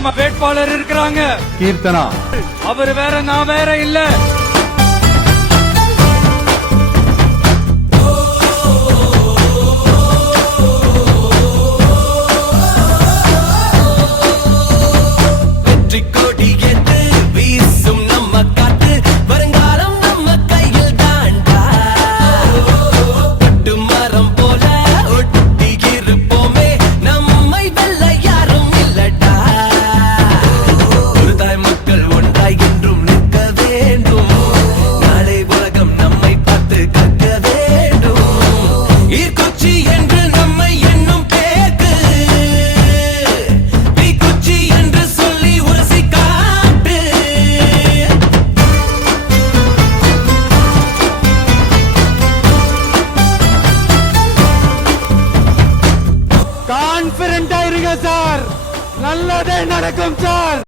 நம்ம வேட்பாளர் இருக்கிறாங்க கீர்த்தனா. அவர் வேற நான் வேற இல்ல. கான்பிடென்டா இருங்க சார், நல்லதே நடக்கும் சார்.